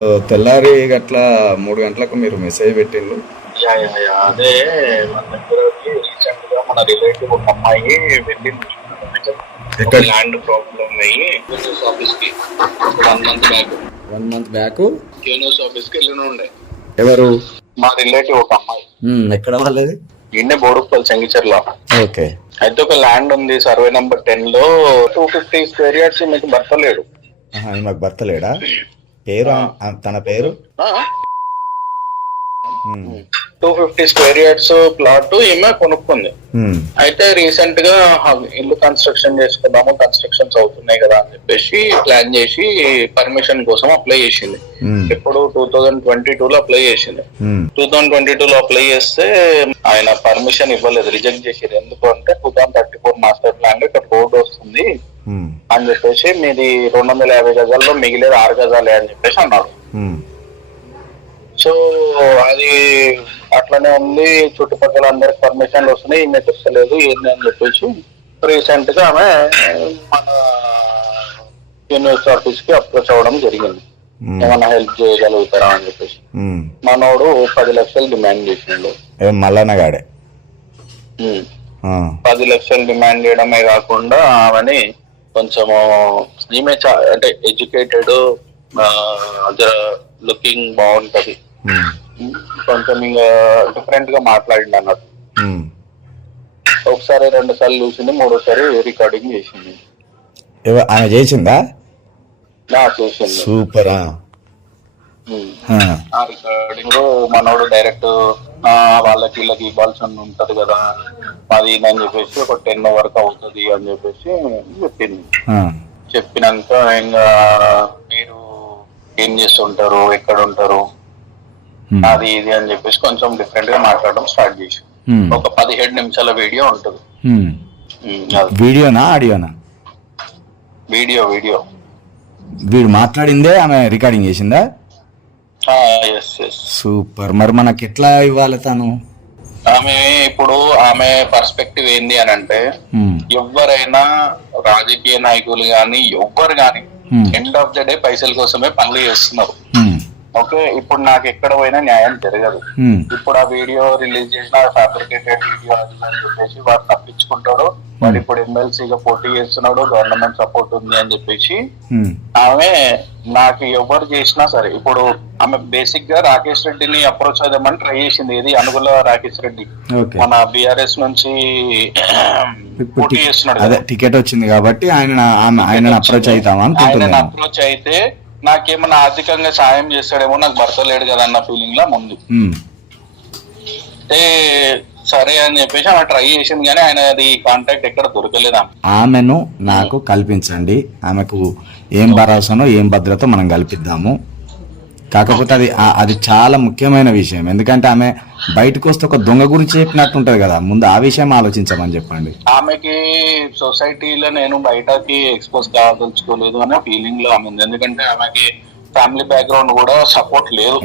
తెల్లారి గట్ల 3 గంటలకు మీరు మెసేజ్ పెట్టిండ్రు. అదే మన దగ్గరకి రీసెంట్ గా మన రిలేటివ్ ఒక అమ్మాయి వెళ్ళింది. ఎక్కడ? ల్యాండ్ ప్రాబ్లం అయ్యి యూనివర్స్ ఆఫీస్ కి 1 month back 1 month back universe office కి వెళ్ళిన ఉండే. ఎవరు? మా రిలేటివ్ ఒక అమ్మాయి. ఎక్కడ వాళ్ళది? ఇండే బోడుప్పల్ చెంగిచెర్ల. ఓకే. అయితే ఒక ల్యాండ్ ఉంది సర్వే నెంబర్ 10 లో 250 స్క్వేర్ యార్డ్స్ మీకు భర్త లేడు. మాకు భర్త లేడా? పేరు తన పేరు 250 స్క్వేర్ యార్డ్స్ ప్లాట్ ఈమె కొనుక్కుంది. అయితే రీసెంట్ గా ఇల్లు కన్స్ట్రక్షన్ చేసుకుందాము, కన్స్ట్రక్షన్స్ అవుతున్నాయి కదా అని చెప్పేసి ప్లాన్ చేసి పర్మిషన్ కోసం అప్లై చేసింది. ఇప్పుడు 2022 లో అప్లై చేసింది. 2022 లో అప్లై చేస్తే ఆయన పర్మిషన్ ఇవ్వలేదు, రిజెక్ట్ చేసారు. ఎందుకు అంటే 2034 మాస్టర్ ప్లాన్ లో ఇక్కడ రోడ్ వస్తుంది అని చెప్పేసి మీది 250 గజాల్లో మిగిలేదు 6 గజాలే అని చెప్పేసి అన్నాడు. సో అది అట్లనే ఉంది. చుట్టుపక్కల అందరికి పర్మిషన్లు వస్తున్నాయి, ఈమె తెచ్చలేదు ఏంటి అని చెప్పేసి రీసెంట్ గా ఆమె మన యూనివర్సిటీ ఆఫీస్ కి అప్రోచ్ అవ్వడం జరిగింది. ఏమన్నా హెల్ప్ చేయగలుగుతారా అని చెప్పేసి. మనోడు 10 లక్షలు డిమాండ్ చేసిండు. మల్లన్నగాడే 10 లక్షలు డిమాండ్ చేయడమే కాకుండా ఆమెని కొంచెము ఈమె అంటే ఎడ్యుకేటెడ్, లుకింగ్ బాగుంటది, కొంచెం ఇంకా డిఫరెంట్ గా మాట్లాడింది అన్నట్టు. ఒకసారి 2 సార్లు చూసింది, 3వసారి రికార్డింగ్ చేసింది. ఆమె చేసిందా? చేసింది. సూపర్. ఆ రికార్డింగ్ మనోడు డైరెక్ట్ వాళ్ళకి వీళ్ళకి ఇవ్వాల్సి ఉంటది కదా అది అని చెప్పేసి ఒక 10 వరకు అవుతుంది అని చెప్పేసి చెప్పింది. చెప్పినాక ఇంకా మీరు ఏం చేస్తుంటారు, ఎక్కడ ఉంటారు, అది ఇది అని చెప్పేసి కొంచెం డిఫరెంట్ గా మాట్లాడడం స్టార్ట్ చేసి ఒక 17 నిమిషాల వీడియో ఉంటుంది. వీడియోనా ఆడియోనా? వీడియో. వీడు మాట్లాడిందే ఆమె రికార్డింగ్ చేసిందా? సూపర్. మరి మనకి ఎట్లా ఇవ్వాలి తను? ఆమె పర్స్పెక్టివ్ ఏంది అని అంటే, ఎవరైనా రాజకీయ నాయకులు గాని ఎవ్వరు గాని ఎండ్ ఆఫ్ ద డే పైసల కోసమే పనులు చేస్తున్నారు. ఓకే, ఇప్పుడు నాకు ఎక్కడ పోయినా న్యాయం జరగదు. ఇప్పుడు ఆ వీడియో రిలీజ్ చేసిన ఫ్యాబ్రికేటెడ్ వీడియో అది అని చెప్పేసి వాడు తప్పించుకుంటాడు. వాడు ఇప్పుడు ఎమ్మెల్సీగా పోటీ చేస్తున్నాడు, గవర్నమెంట్ సపోర్ట్ ఉంది అని చెప్పేసి ఆమె నాకు ఎవరు చేసినా సరే. ఇప్పుడు ఆమె బేసిక్ గా రాకేష్ రెడ్డిని అప్రోచ్ అవుదామని ట్రై చేసింది. ఇది అనుగుల రాకేష్ రెడ్డి మన బీఆర్ఎస్ నుంచి పోటీ చేస్తున్నాడు. టికెట్ వచ్చింది కాబట్టి ఆయన అప్రోచ్ అప్రోచ్ అయితే నాకేమన్నా ఆర్థికంగా సాయం చేస్తాడేమో, నాకు భర్త లేడు కదా అన్న ఫీలింగ్ లా ముందు. అంటే సరే అని చెప్పేసి ఆమె ట్రై చేసింది కానీ ఆయన అది కాంటాక్ట్ ఎక్కడ దొరకలేదు. ఆమెను నాకు కల్పించండి, ఆమెకు ఏం భరోసానో ఏం భద్రత మనం కల్పిద్దాము. కాకపోతే అది చాలా ముఖ్యమైన విషయం. ఎందుకంటే ఆమె బయటకు వస్తే ఒక దొంగ గురించి చెప్పినట్టు ఉంటది కదా, ముందు ఆ విషయం ఆలోచించమని చెప్పండి. ఆమెకి సొసైటీలో నేను బయటకి ఎక్స్పోజ్ కాదలుచుకోలేదు అనే ఫీలింగ్ లో ఆమె ఉంది. ఎందుకంటే ఆమెకి ఫ్యామిలీ బ్యాక్గ్రౌండ్ కూడా సపోర్ట్ లేదు.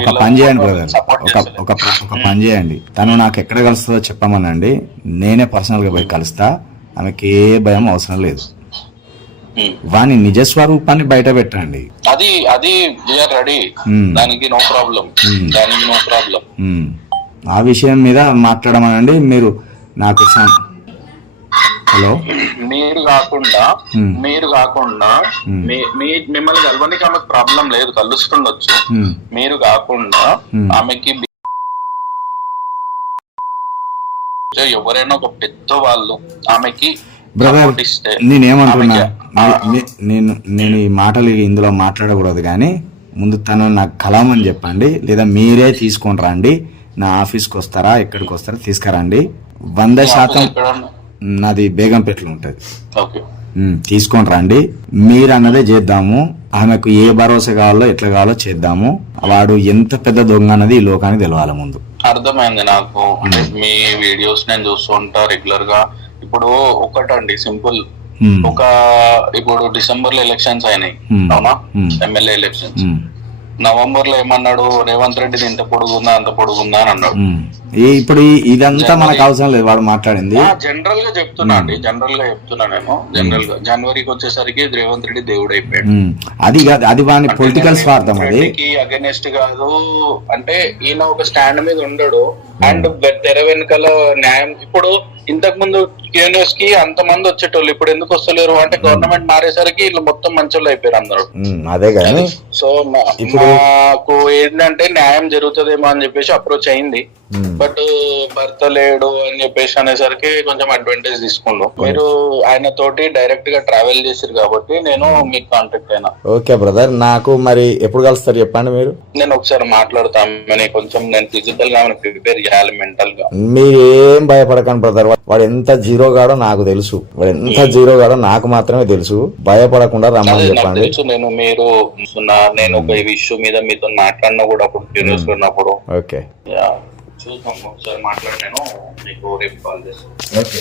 ఒక పని చేయండి బ్రదర్, ఒక పని చేయండి, తను నాకు ఎక్కడ కలుస్తుందో చెప్పమనండి, నేనే పర్సనల్ గా పోయి కలుస్తా. ఆమెకి ఏ భయం అవసరం లేదు. వాని నిజస్వరూపాన్ని బయట పెట్టండి. అది రెడీ, దానికి నో ప్రాబ్లం. ఆ విషయం మీద మాట్లాడమనండి. మీరు నాకు హలో మీరు కాకుండా మిమ్మల్ని కలవడానికి ఆమెకు ప్రాబ్లం లేదు, కలుస్తుండొచ్చు. మీరు కాకుండా ఆమెకి ఎవరైనా ఒక పెద్ద వాళ్ళు ఆమెకి బ్రదర్, నేనేమంటున్నా, నేను ఈ మాటలు ఇందులో మాట్లాడకూడదు కానీ ముందు తను నాకు కలవమని చెప్పండి, లేదా మీరే తీసుకొని రండి. నా ఆఫీస్కి వస్తారా, ఎక్కడికి వస్తారా తీసుకురండి. 100% నాది బేగంపేటలో ఉంటుంది. తీసుకొని రండి. మీరు అన్నదే చేద్దాము. ఆమెకు ఏ భరోసా కావాలో ఎట్లా కావాలో చేద్దాము. వాడు ఎంత పెద్ద దొంగ అన్నది ఈ లోకానికి తెలవాలి ముందు. అర్థమైంది నాకు. మీ వీడియోస్ నేను చూస్తూ ఉంటా రెగ్యులర్ గా. ఇప్పుడు ఒకటండి సింపుల్, ఇప్పుడు డిసెంబర్ లో ఎలక్షన్స్ అయినాయి అవునా, ఎమ్మెల్యే ఎలక్షన్స్. నవంబర్ లో ఏమన్నాడు, రేవంత్ రెడ్డి ఇంత పొడుగుందా అంత పొడుగుందా అని అన్నాడు. ఇప్పుడు ఇదంతా మనకు అవసరం లేదు వాడు మాట్లాడింది. జనరల్ గా చెప్తున్నా అండి, జనరల్ గా చెప్తున్నా నేను. జనరల్ గా జనవరికి వచ్చేసరికి రేవంత్ రెడ్డి దేవుడు అయిపోయాడు. అది కాదు, అది వాని పొలిటికల్ స్వార్థం. అది అగెనిస్ట్ కాదు అంటే ఈయన ఒక స్టాండ్ మీద ఉండడు. అండ్ తెర వెనుకల న్యాయం ఇప్పుడు ఇంతకు ముందు క్యూనియస్ కి అంత మంది వచ్చేటోళ్ళు ఇప్పుడు ఎందుకు వస్తలేరు అంటే గవర్నమెంట్ మారేసరికి వీళ్ళు మొత్తం మంచోళ్ళు అయిపోయారు అందరూ. అదే కానీ సో మాకు ఏంటంటే న్యాయం జరుగుతుందేమో అని చెప్పేసి అప్రోచ్ అయింది. బట్ భర్త లేడు అని చెప్పేసి అనేసరికి కొంచెం అడ్వాంటేజ్ తీసుకున్నాం. మీరు ఆయన తోటి డైరెక్ట్ గా ట్రావెల్ చేసారు కాబట్టి నేను మీకు కాంటాక్ట్ అయినా. ఓకే బ్రదర్, నాకు మరి ఎప్పుడు కలుస్తారు చెప్పండి మీరు? నేను ఒకసారి మాట్లాడతాను. కొంచెం నేను ఫిజికల్ గా ప్రిపేర్ చేయాలి మెంటల్ గా. మీరు ఏం భయపడకండి బ్రదర్, వాడు ఎంత జీరో గాడో నాకు తెలుసు, వాడు ఎంత జీరో గాడో నాకు మాత్రమే తెలుసు. భయపడకుండా రమ్మని చెప్పండి. నేను మీరు నేను ఒక ఇష్యూ మీద మీతో మాట్లాడినా కూడా అప్పుడు క్యూరియస్ ఉన్నప్పుడు ఓకే చూద్దాం ఒకసారి మాట్లాడి నేను మీకు రేపు కాల్ చేస్తాను. ఓకే.